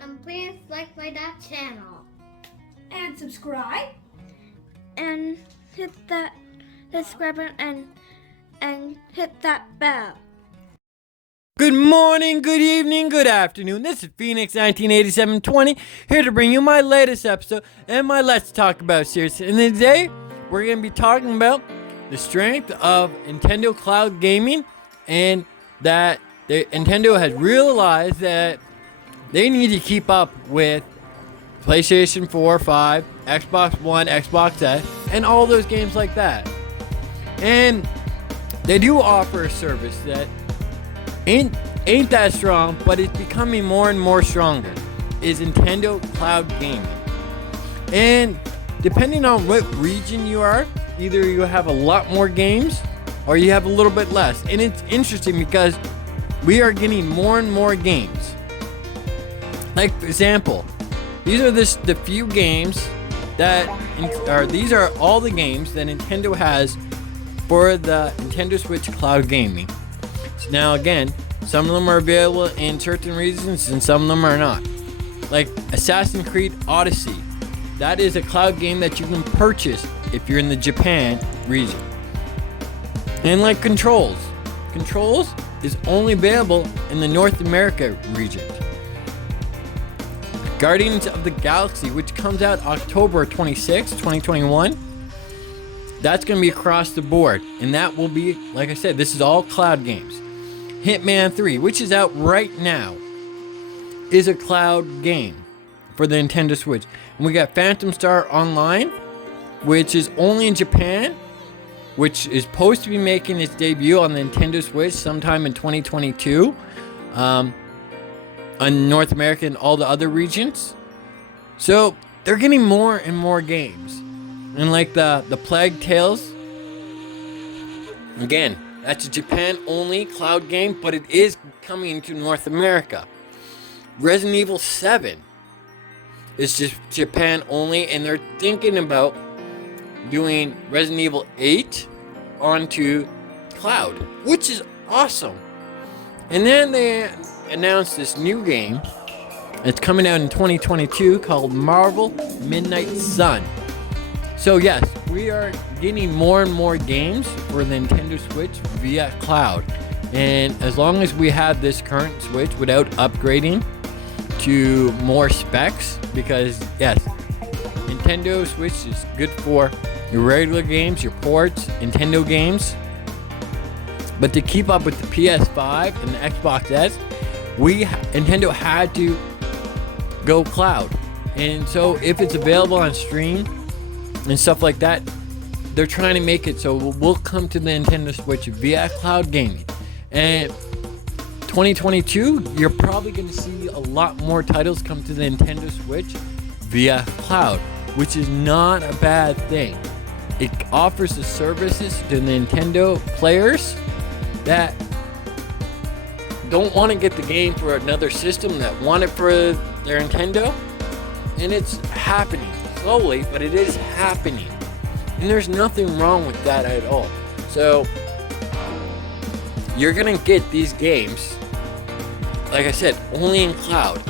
And please like my channel. And subscribe. And hit that subscribe button and hit that bell. Good morning, good evening, good afternoon. This is Phoenix 198720 here to bring you my latest episode and my Let's Talk About series. And today we're going to be talking about the strength of Nintendo Cloud Gaming and that Nintendo has realized that they need to keep up with PlayStation 4, 5, Xbox One, Xbox S, and all those games like that. And they do offer a service that ain't that strong, but it's becoming more and more stronger, is Nintendo Cloud Gaming. And depending on what region you are, either you have a lot more games or you have a little bit less. And it's interesting because we are getting more and more games. Like, for example, these are the few games these are all the games that Nintendo has for the Nintendo Switch Cloud Gaming. Now again, some of them are available in certain regions and some of them are not. Like Assassin's Creed Odyssey. That is a cloud game that you can purchase if you're in the Japan region. And like Controls. Controls is only available in the North America region. Guardians of the Galaxy, which comes out October 26, 2021. That's going to be across the board. And that will be, like I said, this is all cloud games. Hitman 3, which is out right now, is a cloud game for the Nintendo Switch. And we got Phantom Star Online, which is only in Japan, which is supposed to be making its debut on the Nintendo Switch sometime in 2022. On North America and all the other regions. So they're getting more and more games. And like the Plague Tales, again, that's a Japan only cloud game, but it is coming to North America. Resident Evil 7 is just Japan only, and they're thinking about doing Resident Evil 8 onto cloud, which is awesome. And then they announced this new game. It's coming out in 2022 called Marvel Midnight Sun. So yes, we are getting more and more games for the Nintendo Switch via cloud. And as long as we have this current Switch without upgrading to more specs, because yes, Nintendo Switch is good for your regular games, your ports, Nintendo games. But to keep up with the PS5 and the Xbox S, Nintendo had to go cloud. And so if it's available on stream and stuff like that, they're trying to make it so we'll come to the Nintendo Switch via cloud gaming. And 2022, you're probably going to see a lot more titles come to the Nintendo Switch via cloud, which is not a bad thing. It offers the services to the Nintendo players that don't want to get the game for another system, that want it for their Nintendo. And it's happening slowly, but it is happening. And there's nothing wrong with that at all. So you're gonna get these games, like I said, only in cloud.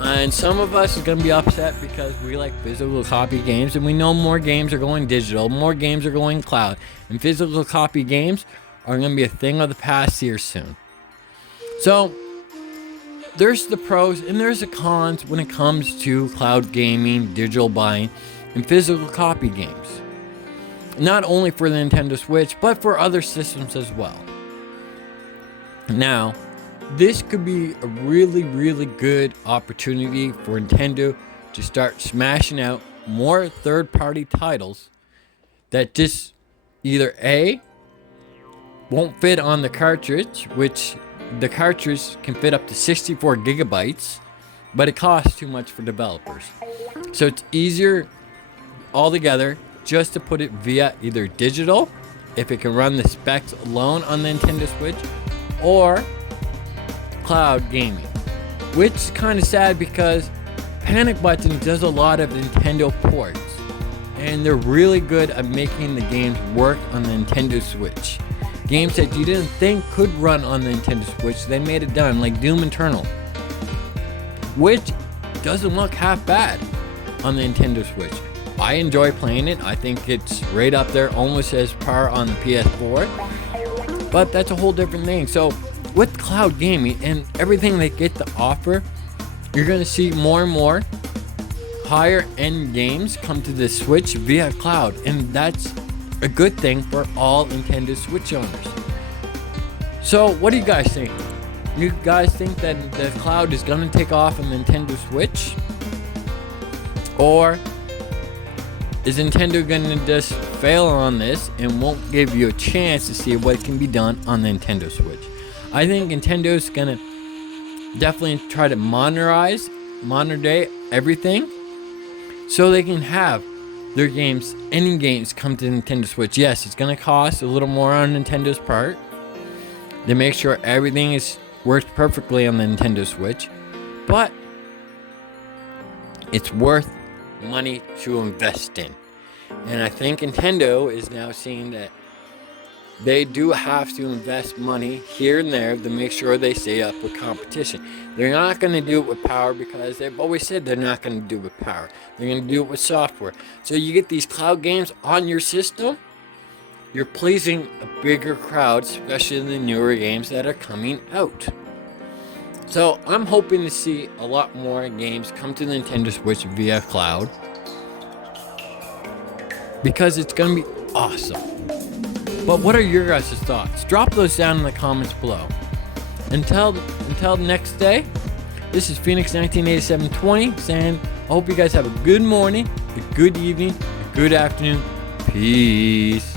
And some of us is gonna be upset because we like physical copy games, and we know more games are going digital, more games are going cloud, and physical copy games are gonna be a thing of the past here soon. So there's the pros and there's the cons when it comes to cloud gaming, digital buying, and physical copy games. Not only for the Nintendo Switch, but for other systems as well. Now, this could be a really, really good opportunity for Nintendo to start smashing out more third-party titles that just either A, won't fit on the cartridge, which the cartridge can fit up to 64 gigabytes, but it costs too much for developers. So it's easier altogether just to put it via either digital, if it can run the specs alone on the Nintendo Switch, or cloud gaming. Which is kind of sad because Panic Button does a lot of Nintendo ports, and they're really good at making the games work on the Nintendo Switch. Games that you didn't think could run on the Nintendo Switch, they made it done, like Doom Eternal, which doesn't look half bad on the Nintendo Switch. I enjoy playing it. I think it's right up there, almost as par on the PS4. But that's a whole different thing. So with cloud gaming and everything they get to offer, you're going to see more and more higher end games come to the Switch via cloud. And that's a good thing for all Nintendo Switch owners. So what do you guys think? You guys think that the cloud is going to take off on the Nintendo Switch? Or is Nintendo going to just fail on this and won't give you a chance to see what can be done on the Nintendo Switch? I think Nintendo's going to definitely try to modern day everything, so they can have their games, any games, come to Nintendo Switch. Yes, it's going to cost a little more on Nintendo's part to make sure everything works perfectly on the Nintendo Switch, but it's worth money to invest in. And I think Nintendo is now seeing that they do have to invest money here and there to make sure they stay up with competition. They're not going to do it with power because they've always said they're not going to do it with power. They're going to do it with software. So you get these cloud games on your system, you're pleasing a bigger crowd, especially the newer games that are coming out. So I'm hoping to see a lot more games come to the Nintendo Switch via cloud, because it's going to be awesome. But what are your guys' thoughts? Drop those down in the comments below. Until next day, this is Phoenix 1987-20 saying, I hope you guys have a good morning, a good evening, a good afternoon. Peace.